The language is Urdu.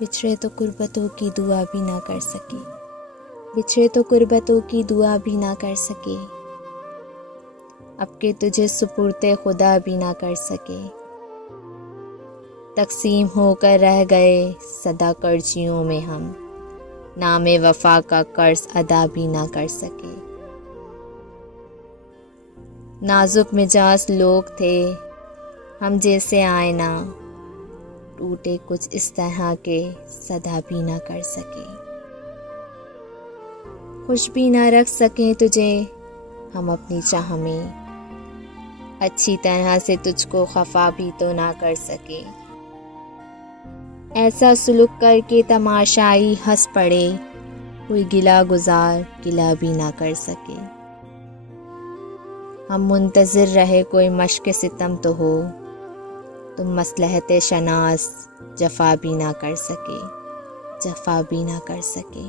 بچھڑے تو قربتوں کی دعا بھی نہ کر سکے، بچھڑے تو قربتوں کی دعا بھی نہ کر سکے، اب کہ تجھے سپرد خدا بھی نہ کر سکے، تقسیم ہو کر رہ گئے صدا قرضیوں میں ہم، نام وفا کا قرض ادا بھی نہ کر سکے۔ نازک مزاج لوگ تھے ہم جیسے آئینہ، ٹوٹے کچھ اس طرح کے صدا بھی نہ کر سکے، خوش بھی نہ رکھ سکیں تجھے ہم اپنی چاہ میں، اچھی طرح سے تجھ کو خفا بھی تو نہ کر سکے، ایسا سلوک کر کے تماشائی ہنس پڑے، کوئی گلہ گزار گلہ بھی نہ کر سکے، ہم منتظر رہے کوئی مشق ستم تو ہو، تم مصلحت شناس جفا بھی نہ کر سکے، جفا بھی نہ کر سکے۔